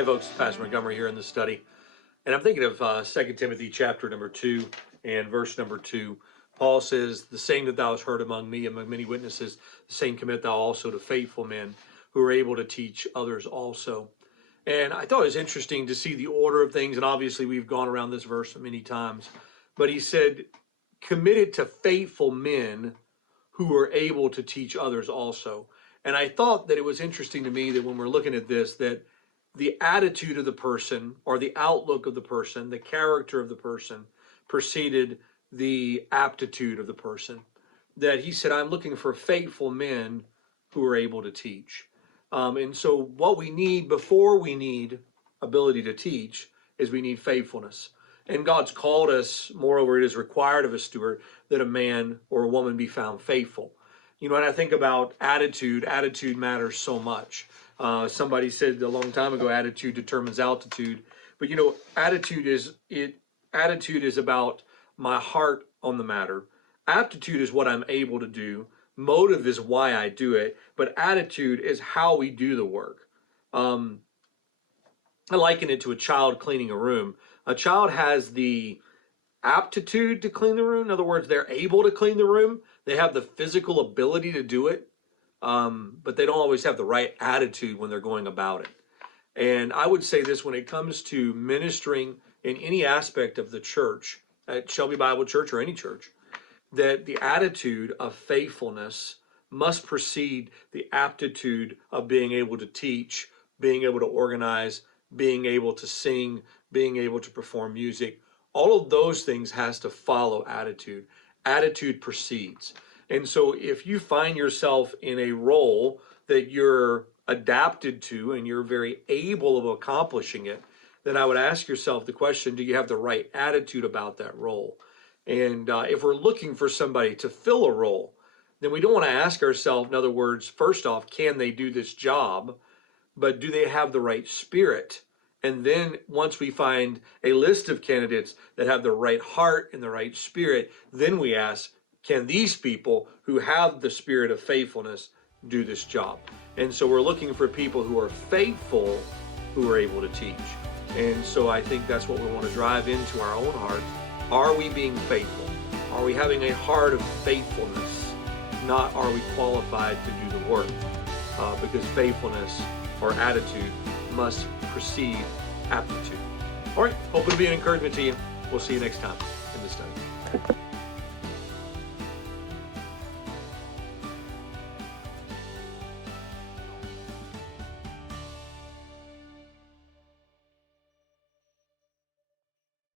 Hey folks, Pastor Montgomery here in the study. And I'm thinking of 2 Timothy chapter number 2 and verse number 2. Paul says, "The saying that thou hast heard among me, among many witnesses, the same commit thou also to faithful men who are able to teach others also." And I thought it was interesting to see the order of things. And obviously we've gone around this verse many times. But he said, committed to faithful men who are able to teach others also. And I thought that it was interesting to me that when we're looking at this, that the attitude of the person or the outlook of the person, the character of the person preceded the aptitude of the person. That he said, I'm looking for faithful men who are able to teach. And so what we need before we need ability to teach is we need faithfulness. And God's called us, moreover, it is required of a steward that a man or a woman be found faithful. You know, when I think about attitude matters so much. Somebody said a long time ago, attitude determines altitude. But you know, attitude is about my heart on the matter. Aptitude is what I'm able to do. Motive is why I do it. But attitude is how we do the work. I liken it to a child cleaning a room. A child has the aptitude to clean the room. In other words, they're able to clean the room. They have the physical ability to do it. But they don't always have the right attitude when they're going about it. And I would say this when it comes to ministering in any aspect of the church, at Shelby Bible Church or any church, that the attitude of faithfulness must precede the aptitude of being able to teach, being able to organize, being able to sing, being able to perform music. All of those things has to follow attitude. Attitude precedes. And so if you find yourself in a role that you're adapted to and you're very able of accomplishing it, then I would ask yourself the question, do you have the right attitude about that role? And if we're looking for somebody to fill a role, then we don't want to ask ourselves, in other words, first off, can they do this job? But do they have the right spirit? And then once we find a list of candidates that have the right heart and the right spirit, then we ask, can these people who have the spirit of faithfulness do this job? And so we're looking for people who are faithful, who are able to teach. And so I think that's what we want to drive into our own hearts. Are we being faithful? Are we having a heart of faithfulness? Not are we qualified to do the work? Because faithfulness or attitude must precede aptitude. All right, hope it'll be an encouragement to you. We'll see you next time in the study.